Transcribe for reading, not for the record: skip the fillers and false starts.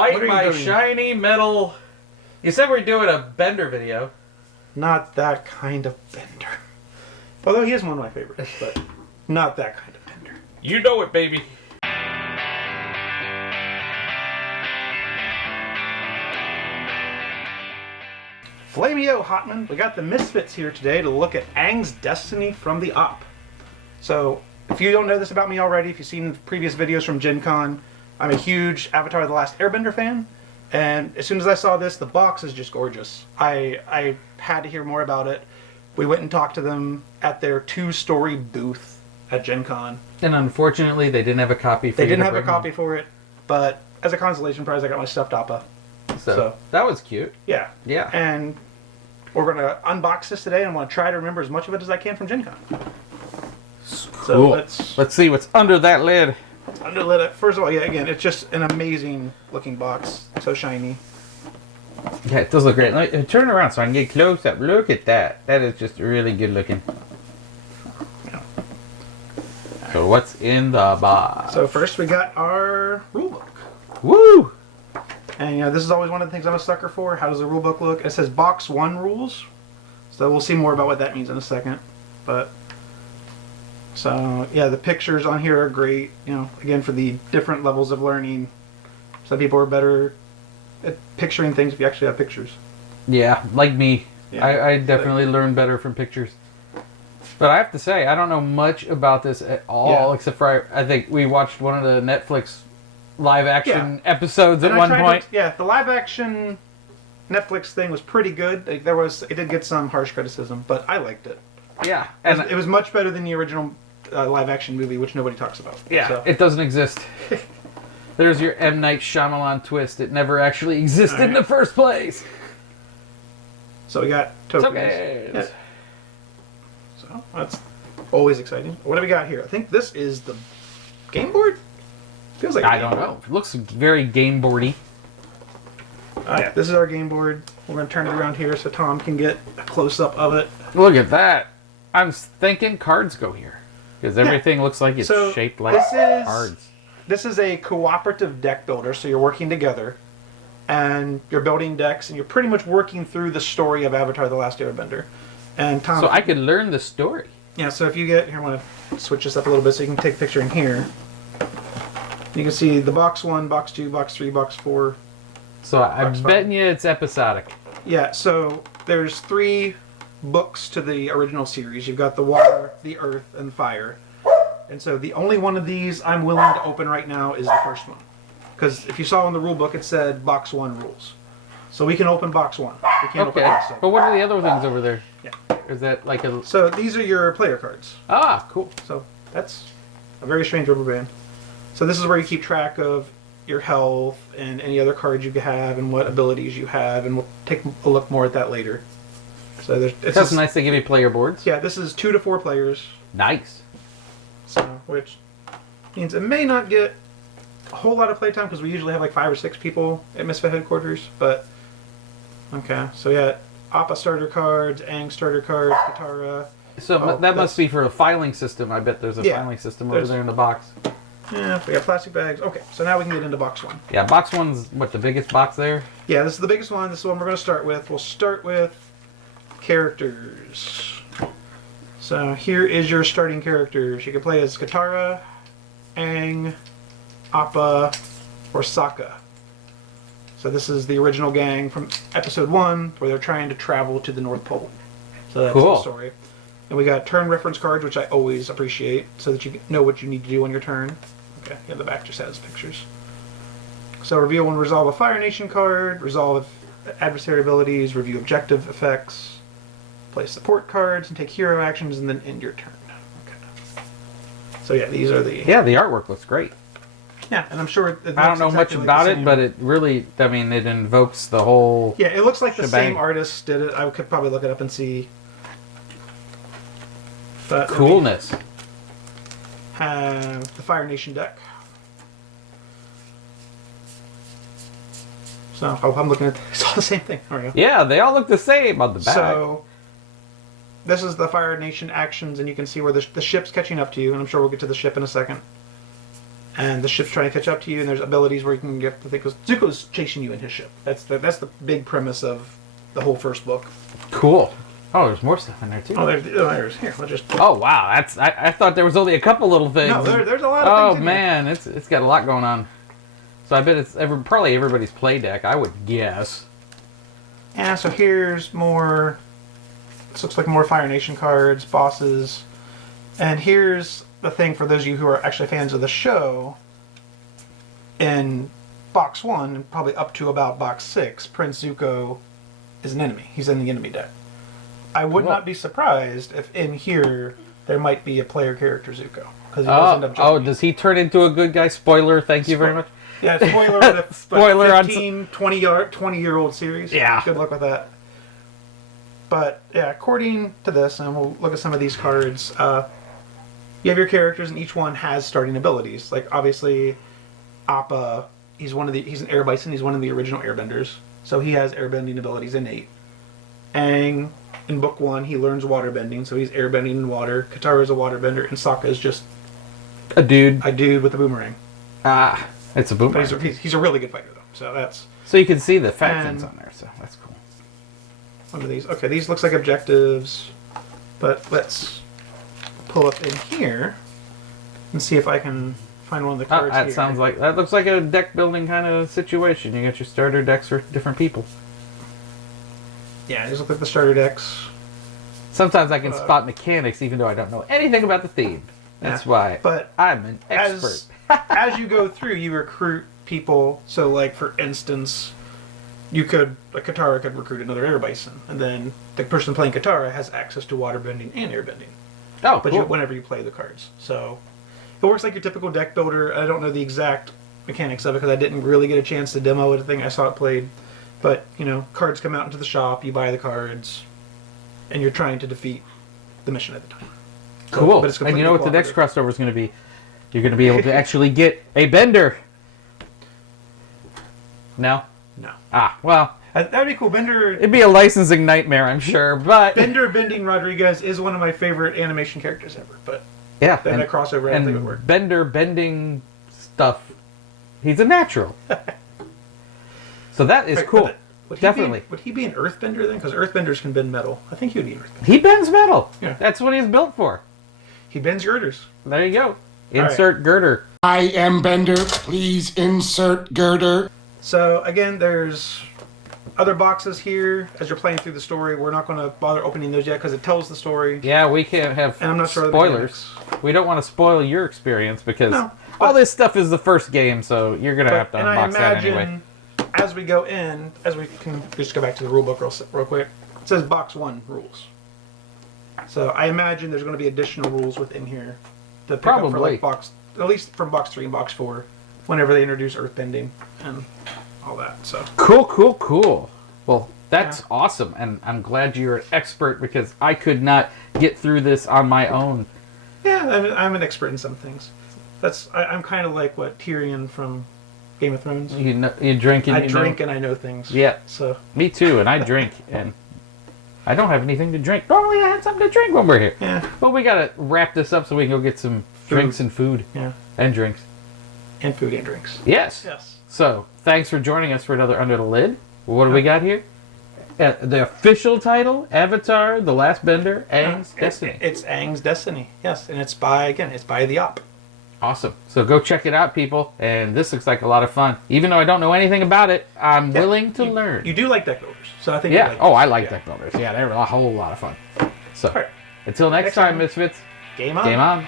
Despite my shiny metal... You said we're doing a Bender video. Not that kind of Bender. Although he is one of my favorites, but not that kind of Bender. You know it, baby. Flameo Hotman, we got the Misfits here today to look at Aang's Destiny from the Op. So, if you don't know this about me already, if you've seen previous videos from Gen Con, I'm a huge Avatar The Last Airbender fan. And as soon as I saw this, the box is just gorgeous. I had to hear more about it. We went and talked to them at their 2-story booth at Gen Con. And unfortunately, they didn't have a copy for They didn't have a copy for it, but as a consolation prize, I got my stuffed Appa. So that was cute. Yeah. Yeah. And we're going to unbox this today, and I'm going to try to remember as much of it as I can from Gen Con. Cool. So let's see what's under that lid. Under lid. First of all, yeah, again, it's just an amazing looking box. So shiny. Yeah, it does look great. Let me turn it around so I can get close up. Look at that. That is just really good looking. Yeah. So what's in the box? So first we got our rulebook. Woo! And you know, this is always one of the things I'm a sucker for. How does the rulebook look? It says Box 1 rules. So we'll see more about what that means in a second. But so yeah, the pictures on here are great. You know, again for the different levels of learning. Some people are better at picturing things if you actually have pictures. Yeah, like me. Yeah. I definitely learn better from pictures. But I have to say, I don't know much about this at all, except for I think we watched one of the Netflix live action episodes at one point. The live action Netflix thing was pretty good. Like, it did get some harsh criticism, but I liked it. Yeah, and it was much better than the original live action movie, which nobody talks about. Yeah, so. It doesn't exist. There's your M. Night Shyamalan twist. It never actually existed in the first place. So we got tokens. Yeah. So that's always exciting. What do we got here? I think this is the game board. Feels like I don't know. It looks very game boardy. Oh yeah, this is our game board. We're going to turn it around here so Tom can get a close-up of it. Look at that. I'm thinking cards go here. Because everything looks like it's shaped like cards. This is a cooperative deck builder, so you're working together. And you're building decks, and you're pretty much working through the story of Avatar The Last Airbender. And Tom... So I could learn the story. Yeah, so if you get... Here, I'm going to switch this up a little bit so you can take a picture in here. You can see the box 1, box 2, box 3, box 4. So I'm betting you it's episodic. Yeah, so there's 3 books to the original series. You've got the water, the earth, and fire. And so the only one of these I'm willing to open right now is the first one. Because if you saw in the rule book, it said box 1 rules. So we can open box 1. We can't open box 2. But what are the other things over there? Yeah. Is that like a... So these are your player cards. Ah, cool. So that's a very strange rubber band. So this is where you keep track of your health and any other cards you have and what abilities you have, and we'll take a look more at that later. So that's nice to give you player boards. Yeah, this is 2 to 4 players. Nice. So, which means it may not get a whole lot of playtime because we usually have like 5 or 6 people at Misfit headquarters. But okay, so yeah, Appa starter cards, Aang starter cards, Katara. So that must be for a filing system. I bet there's a filing system over there in the box. Yeah, we got plastic bags. Okay, so now we can get into box 1. Yeah, box 1's what, the biggest box there? Yeah, this is the biggest one. This is the one we're going to start with. We'll start with characters. So here is your starting characters. You can play as Katara, Aang, Appa, or Sokka. So this is the original gang from episode 1 where they're trying to travel to the North Pole. So that's the story. And we got turn reference cards, which I always appreciate, so that you know what you need to do on your turn. Okay, yeah, the back just has pictures. So reveal and resolve a Fire Nation card, resolve adversary abilities, review objective effects, play support cards, and take hero actions, and then end your turn. Okay. So yeah, these are the... Yeah, the artwork looks great. Yeah, and I'm sure... I don't know much about it, but it really, I mean, it invokes the whole... Yeah, it looks like the same artist did it. I could probably look it up and see... But coolness. Have the Fire Nation deck. So, I'm looking at... It's all the same thing. There we go. Yeah, they all look the same on the back. So, this is the Fire Nation actions, and you can see where the ship's catching up to you, and I'm sure we'll get to the ship in a second. And the ship's trying to catch up to you, and there's abilities where you can get the thing. Because Zuko's chasing you in his ship. That's the big premise of the whole first book. Cool. Oh, there's more stuff in there too. Oh, there's here. Let's just. Oh wow, I thought there was only a couple little things. No, there's a lot of things. Oh man, it's got a lot going on. So I bet it's probably everybody's play deck, I would guess. Yeah. So here's more. This looks like more Fire Nation cards, bosses, and here's the thing for those of you who are actually fans of the show. In box 1, and probably up to about box 6, Prince Zuko is an enemy. He's in the enemy deck. I would not be surprised if in here there might be a player character Zuko. Because he does end up jumping. Does he turn into a good guy? Spoiler, thank you very much. Yeah, spoiler. Spoiler on 15, 20-year-old series. Yeah. Good luck with that. But, yeah, according to this, and we'll look at some of these cards, you have your characters, and each one has starting abilities. Like, obviously, Appa, he's an air bison, he's one of the original airbenders. So he has airbending abilities innate. Aang, in book 1, he learns waterbending, so he's airbending in water. Katara is a waterbender, and Sokka is just a dude with a boomerang. It's a boomerang. But he's a really good fighter, though. So that's... So you can see the factions on there, so that's cool. One of these. Okay, these looks like objectives, but let's pull up in here and see if I can find one of the cards that here. That looks like a deck building kind of situation. You got your starter decks for different people. Yeah, these look like the starter decks. Sometimes I can spot mechanics even though I don't know anything about the theme. That's why I'm an expert. As you go through, you recruit people. So, like, for instance, Katara could recruit another air bison, and then the person playing Katara has access to waterbending and airbending. Oh, but cool. Whenever you play the cards. So, it works like your typical deck builder. I don't know the exact mechanics of it because I didn't really get a chance to demo it. I saw it played. But, cards come out into the shop, you buy the cards, and you're trying to defeat the mission at the time. Cool. And you know what the next crossover is going to be? You're going to be able to actually get a bender. No? No. Well. That'd be cool. Bender... It'd be a licensing nightmare, I'm sure, but... Bender Bending Rodriguez is one of my favorite animation characters ever, but... Yeah. That crossover, I don't think it would work. Bender bending stuff. He's a natural. So that is cool. Definitely. Would he be an earthbender then? Because earthbenders can bend metal. I think he would be an earthbender. He bends metal. Yeah. That's what he's built for. He bends girders. There you go. Insert girder. I am Bender. Please insert girder. So, again, there's other boxes here as you're playing through the story. We're not going to bother opening those yet because it tells the story. Yeah, we can't have and I'm not sure spoilers. We don't want to spoil your experience because all this stuff is the first game, so you're going to have to unbox that anyway. As we go in, as we can just go back to the rule book real quick, it says box 1 rules. So I imagine there's going to be additional rules within here to pick up for like at least from box 3 and box 4, whenever they introduce earthbending and all that. So cool. Well, that's awesome, and I'm glad you're an expert because I could not get through this on my own. Yeah, I'm an expert in some things. I'm kind of like what Tyrion from Game of Thrones. You drink and I drink and I know things. Yeah. So me too, and I drink and I don't have anything to drink. Normally I had something to drink when we're here. Yeah. But we gotta wrap this up so we can go get some drinks and food. Yeah. And drinks. And food and drinks. Yes. So thanks for joining us for another Under the Lid. What do we got here? The official title, Avatar: The Last Bender, Aang's Destiny. It's Aang's Destiny. Yes, and it's by the Op. Awesome. So go check it out, people. And this looks like a lot of fun. Even though I don't know anything about it, I'm willing to learn. You do like deck builders, so I think. Yeah. I like deck builders. Yeah, they're a whole lot of fun. So until next time, Misfits. Game on. Game on.